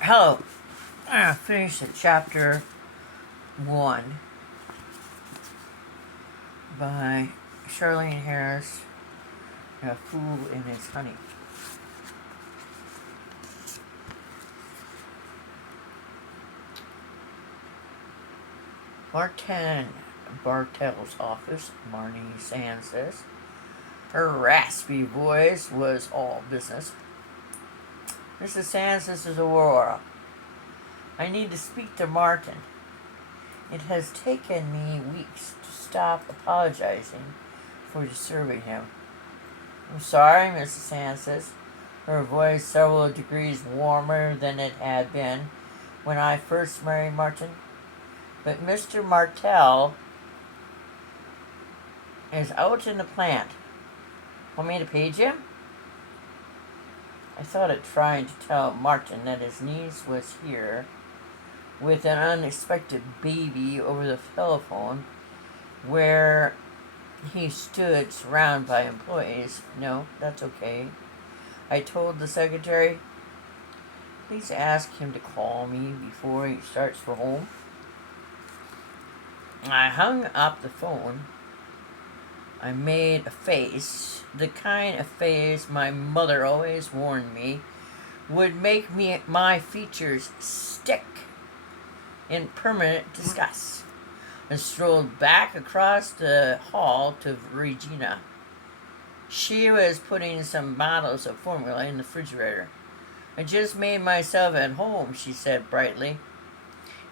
Hello. I finished chapter 1 by Charlaine Harris, A Fool in His Honey. Martin Bartel's office, Marnie Sands says. Her raspy voice was all business. Mrs. Sands, this is Aurora. I need to speak to Martin. It has taken me weeks to stop apologizing for disturbing him. I'm sorry, Mrs. Sands says, her voice several degrees warmer than it had been when I first married Martin. But Mr. Martell is out in the plant. Want me to page him? I thought of trying to tell Martin that his niece was here with an unexpected baby over the telephone where he stood surrounded by employees. No, that's okay. I told the secretary, please ask him to call me before he starts for home. I hung up the phone. I made a face, the kind of face my mother always warned me would make my features stick in permanent disgust, and strolled back across the hall to Regina. She was putting some bottles of formula in the refrigerator. I just made myself at home, she said brightly.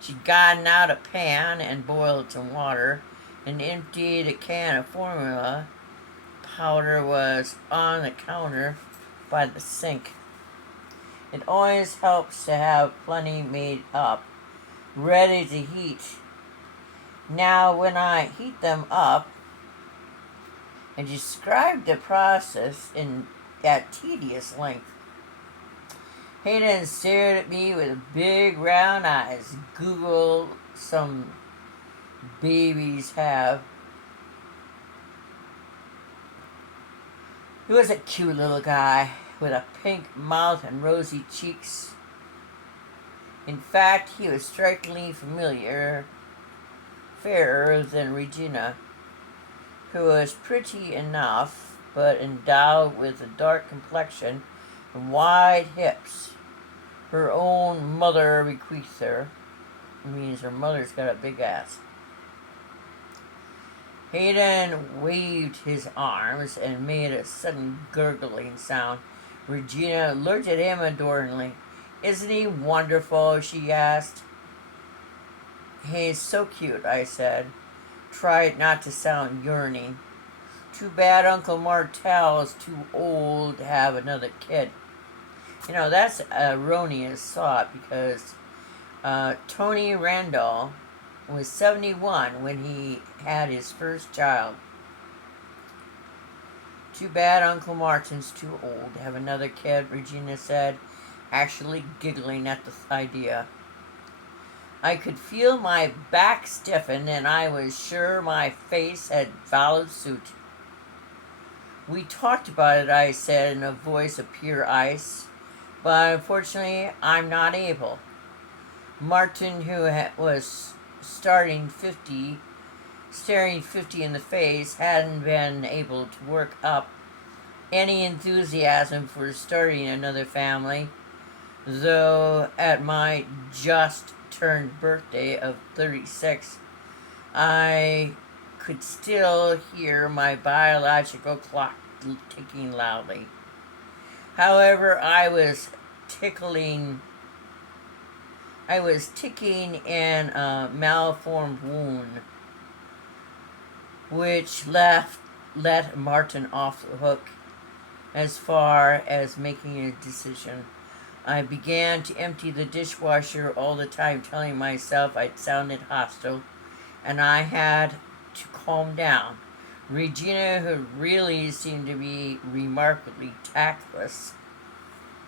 She'd gotten out a pan and boiled some water and emptied a can of formula. Powder was on the counter by the sink. It always helps to have plenty made up, ready to heat. Now, when I heat them up, I described the process at tedious length. Hayden stared at me with big round eyes. Google some babies have. He was a cute little guy with a pink mouth and rosy cheeks. In fact, he was strikingly fairer than Regina, who was pretty enough, but endowed with a dark complexion and wide hips. Her own mother bequeathed her. It means her mother's got a big ass. Hayden waved his arms and made a sudden gurgling sound. Regina looked at him adoringly. Isn't he wonderful? She asked. He's so cute, I said. Tried not to sound yearning. Too bad Uncle Martell's too old to have another kid. You know, that's erroneous thought because Tony Randall was 71 when he had his first child. Too bad Uncle Martin's too old to have another kid, Regina said, actually giggling at the idea. I could feel my back stiffen, and I was sure my face had followed suit. We talked about it, I said in a voice of pure ice, but unfortunately I'm not able. Martin, who was staring 50 in the face, hadn't been able to work up any enthusiasm for starting another family, though at my just turned birthday of 36, I could still hear my biological clock ticking loudly. However, I was ticking in a malformed wound, which let Martin off the hook as far as making a decision. I began to empty the dishwasher all the time, telling myself I'd sounded hostile, and I had to calm down. Regina, who really seemed to be remarkably tactless,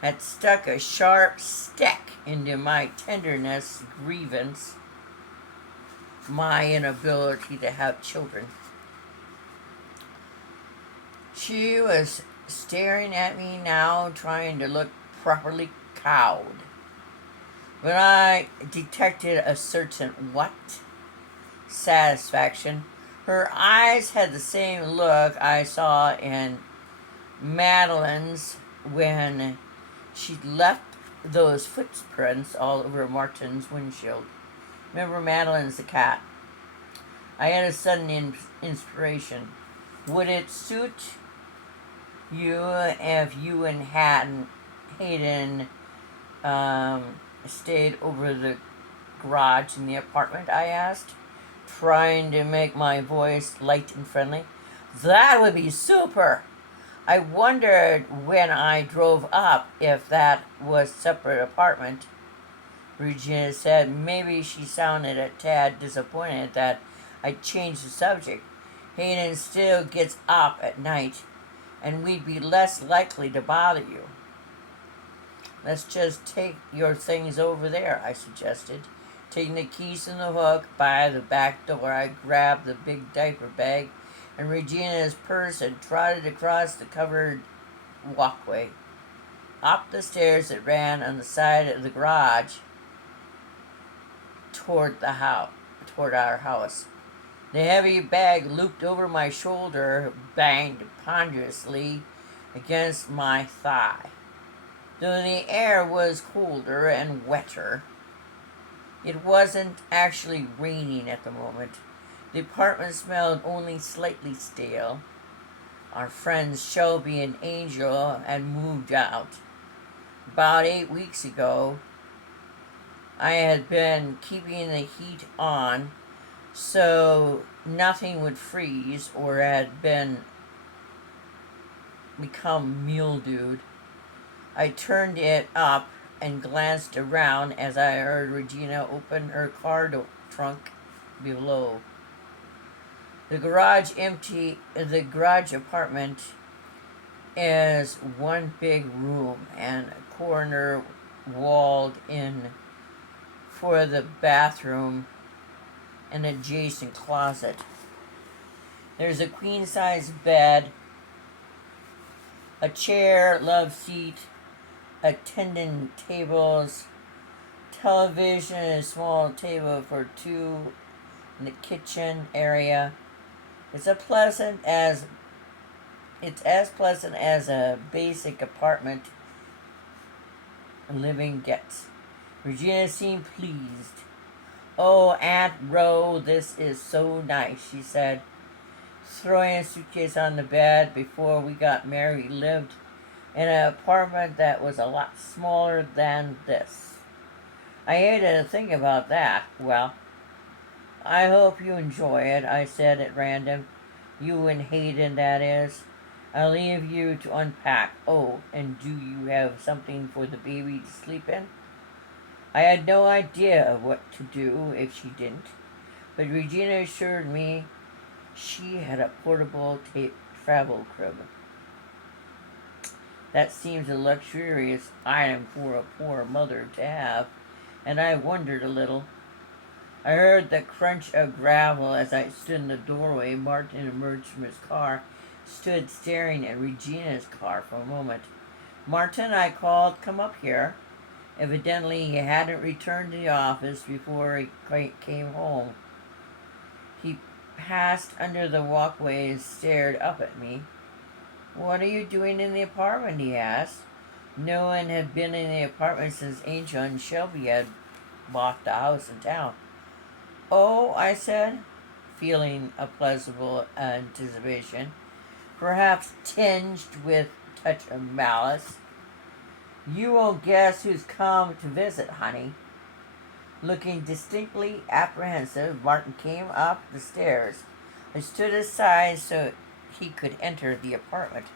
had stuck a sharp stick into my tenderness grievance, my inability to have children. She was staring at me now, trying to look properly cowed. When I detected a certain what? Satisfaction. Her eyes had the same look I saw in Madeline's when she left those footprints all over Martin's windshield. Remember Madeline's the cat? I had a sudden inspiration. Would it suit you if you and Hayden stayed over the garage in the apartment? I asked, trying to make my voice light and friendly. That would be super! I wondered when I drove up if that was a separate apartment. Regina said maybe she sounded a tad disappointed that I changed the subject. Hayden still gets up at night, and we'd be less likely to bother you. Let's just take your things over there, I suggested. Taking the keys from the hook by the back door, I grabbed the big diaper bag and Regina's purse and trotted across the covered walkway, up the stairs that ran on the side of the garage toward our house. The heavy bag looped over my shoulder, banged ponderously against my thigh. Though the air was colder and wetter, it wasn't actually raining at the moment. The apartment smelled only slightly stale. Our friends Shelby and Angel had moved out. About 8 weeks ago, I had been keeping the heat on so nothing would freeze or had become mildewed. I turned it up and glanced around as I heard Regina open her car trunk below. The garage apartment is one big room and a corner walled in for the bathroom and adjacent closet. There's a queen-size bed, a chair, love seat, attendant tables, television, and a small table for two in the kitchen area. It's as pleasant as a basic apartment living gets. Regina seemed pleased. Oh, Aunt Ro, this is so nice, she said, throwing a suitcase on the bed. Before we got married, we lived in an apartment that was a lot smaller than this. I hated to think about that. Well, I hope you enjoy it, I said at random. You and Hayden, that is. I'll leave you to unpack. Oh, and do you have something for the baby to sleep in? I had no idea what to do if she didn't, but Regina assured me she had a portable travel crib. That seems a luxurious item for a poor mother to have, and I wondered a little. I heard the crunch of gravel as I stood in the doorway. Martin emerged from his car, stood staring at Regina's car for a moment. Martin, I called, come up here. Evidently, he hadn't returned to the office before he came home. He passed under the walkway and stared up at me. What are you doing in the apartment? He asked. No one had been in the apartment since Angel and Shelby had bought the house in town. Oh, I said, feeling a pleasurable anticipation, perhaps tinged with a touch of malice. You won't guess who's come to visit, honey. Looking distinctly apprehensive, Martin came up the stairs. I stood aside so he could enter the apartment.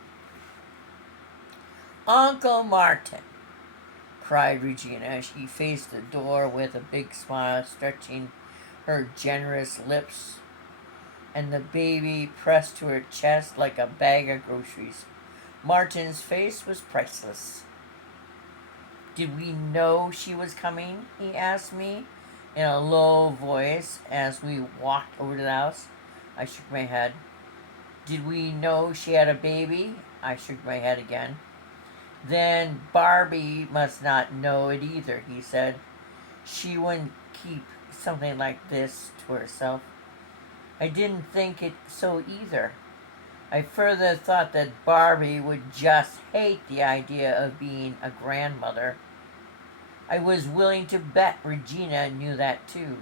Uncle Martin, cried Regina. She faced the door with a big smile, stretching her generous lips, and the baby pressed to her chest like a bag of groceries. Martin's face was priceless. Did we know she was coming? He asked me in a low voice as we walked over to the house. I shook my head. Did we know she had a baby? I shook my head again. Then Barbie must not know it either, he said. she wouldn't keep something like this to herself. I didn't think it so either. I further thought that Barbie would just hate the idea of being a grandmother. I was willing to bet Regina knew that too.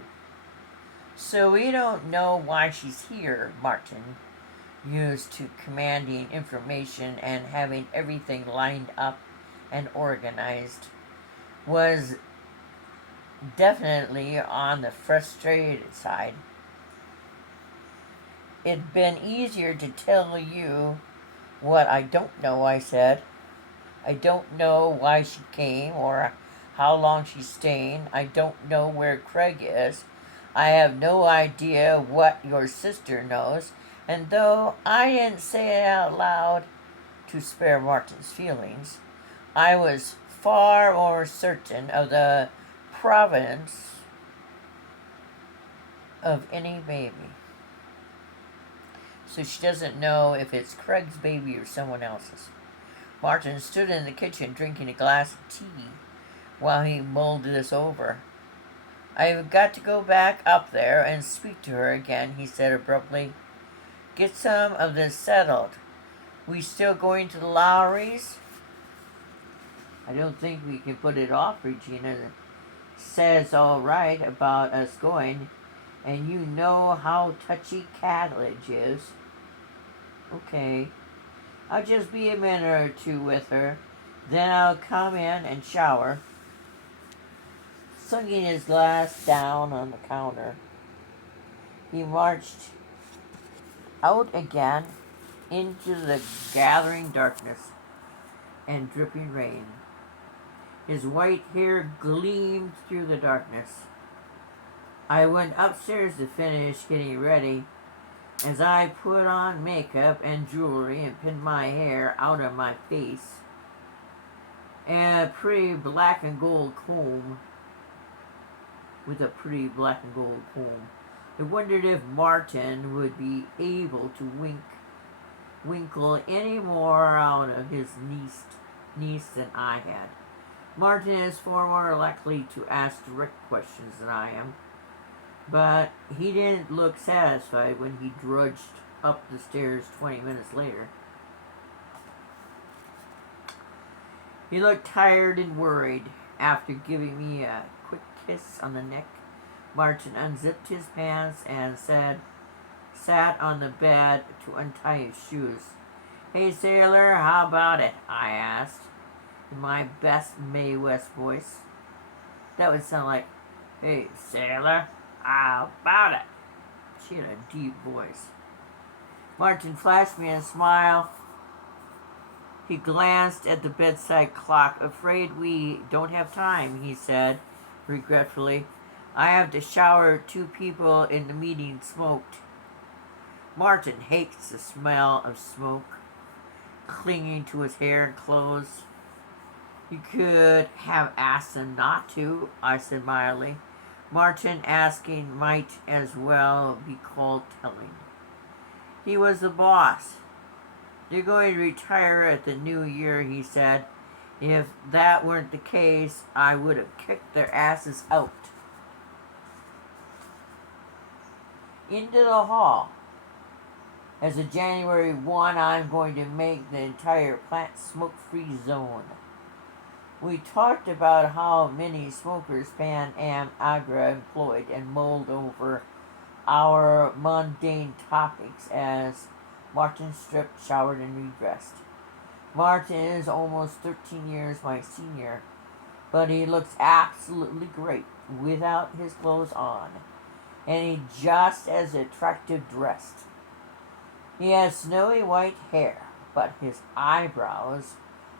So we don't know why she's here, Martin, used to commanding information and having everything lined up and organized, was definitely on the frustrated side. It'd been easier to tell you what I don't know, I said. I don't know why she came or how long she's staying. I don't know where Craig is. I have no idea what your sister knows. And though I didn't say it out loud to spare Martin's feelings, I was far more certain of the provenance of any baby. So she doesn't know if it's Craig's baby or someone else's. Martin stood in the kitchen drinking a glass of tea while he mulled this over. I've got to go back up there and speak to her again, he said abruptly. Get some of this settled. We still going to the Lowrys? I don't think we can put it off, Regina says all right about us going, and you know how touchy Catledge is. Okay. I'll just be a minute or two with her. Then I'll come in and shower. Sunking his glass down on the counter, he marched out again into the gathering darkness and dripping rain. His white hair gleamed through the darkness. I went upstairs to finish getting ready. As I put on makeup and jewelry and pinned my hair out of my face, and a pretty black and gold comb, I wondered if Martin would be able to winkle any more out of his niece than I had. Martin is far more likely to ask direct questions than I am. But he didn't look satisfied when he drudged up the stairs 20 minutes later. He looked tired and worried. After giving me a quick kiss on the neck, Martin unzipped his pants and sat on the bed to untie his shoes. Hey, sailor, how about it? I asked, in my best Mae West voice. That would sound like, hey, sailor, how about it? She had a deep voice. Martin flashed me a smile. He glanced at the bedside clock. Afraid we don't have time, he said regretfully. I have to shower. 2 people in the meeting smoked. Martin hates the smell of smoke clinging to his hair and clothes. You could have asked him not to, I said mildly. Martin asking might as well be called telling. He was the boss. They're going to retire at the new year, he said. If that weren't the case, I would have kicked their asses out. Into the hall. As of January 1, I'm going to make the entire plant smoke-free zone. We talked about how many smokers Pan Am Agra employed and mulled over our mundane topics as Martin stripped, showered, and redressed. Martin is almost 13 years my senior, but he looks absolutely great without his clothes on, and he's just as attractive dressed. He has snowy white hair, but his eyebrows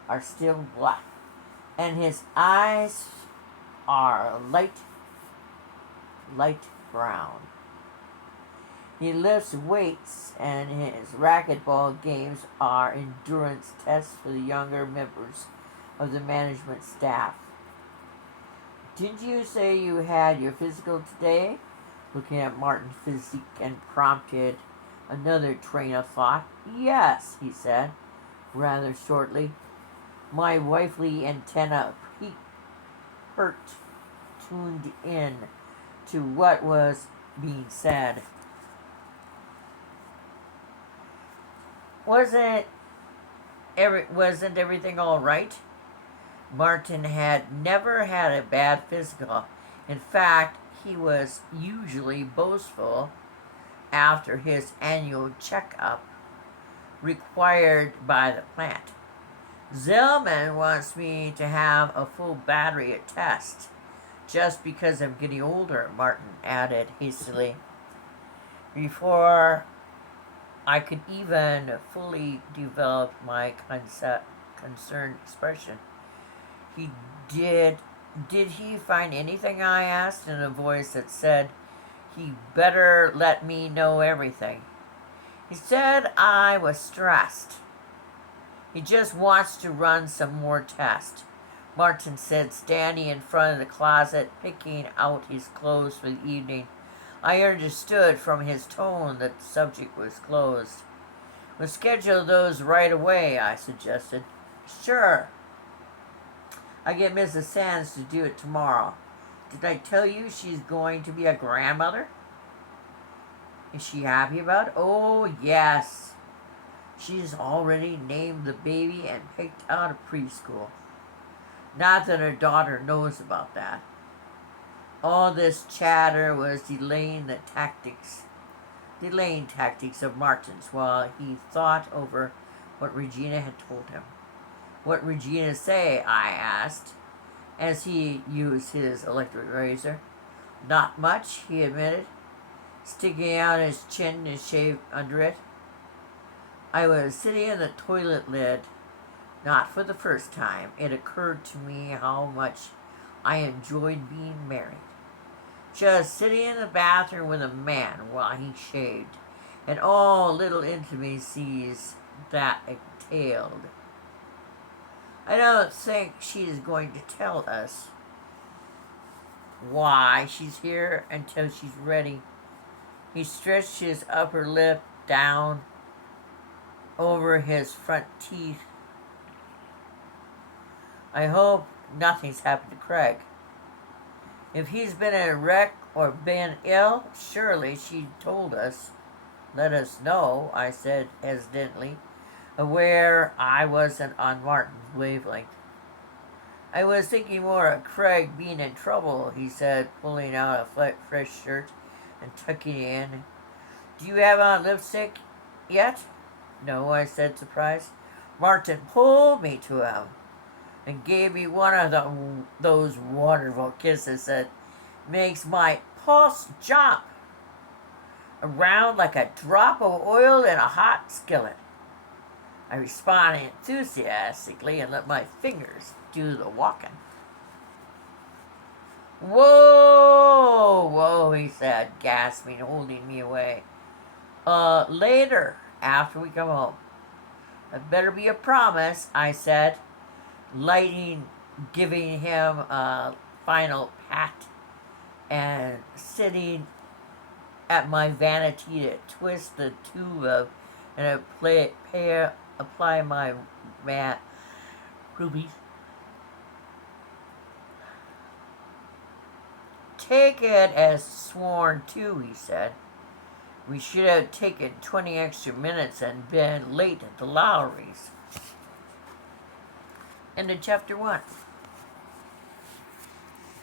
are still black, and his eyes are light brown. He lifts weights, and his racquetball games are endurance tests for the younger members of the management staff. Didn't you say you had your physical today? Looking at Martin's physique and prompted another train of thought. Yes, he said, rather shortly. My wifely antenna hurt tuned in to what was being said. Wasn't everything all right? Martin had never had a bad physical. In fact, he was usually boastful after his annual checkup required by the plant. Zillman wants me to have a full battery at test just because I'm getting older, Martin added hastily. Before I could even fully develop my concerned expression. He did. Did he find anything? I asked in a voice that said he better let me know everything. He said I was stressed. He just wants to run some more tests, Martin said, standing in front of the closet, picking out his clothes for the evening. I understood from his tone that the subject was closed. We'll schedule those right away, I suggested. Sure. I get Mrs. Sands to do it tomorrow. Did I tell you she's going to be a grandmother? Is she happy about it? Oh, yes. She's already named the baby and picked out a preschool. Not that her daughter knows about that. All this chatter was delaying tactics of Martin's while he thought over what Regina had told him. What Regina say? I asked, as he used his electric razor. Not much, he admitted, sticking out his chin to shave under it. I was sitting in the toilet lid. Not for the first time. It occurred to me how much I enjoyed being married. Just sitting in the bathroom with a man while he shaved, and all little intimacies that entailed. I don't think she is going to tell us why she's here until she's ready. He stretched his upper lip down over his front teeth. I hope nothing's happened to Craig. If he's been in a wreck or been ill, surely she told us. Let us know, I said hesitantly, aware I wasn't on Martin's wavelength. I was thinking more of Craig being in trouble, he said, pulling out a fresh shirt and tucking it in. Do you have on lipstick yet? No, I said, surprised. Martin pulled me to him and gave me one of those wonderful kisses that makes my pulse jump around like a drop of oil in a hot skillet. I responded enthusiastically and let my fingers do the walking. Whoa, whoa, he said, gasping, holding me away. Later, after we come home. It better be a promise, I said, giving him a final pat and sitting at my vanity to twist the tube and apply my rubies. Take it as sworn to, he said. We should have taken 20 extra minutes and been late at the Lowrys. End of chapter 1.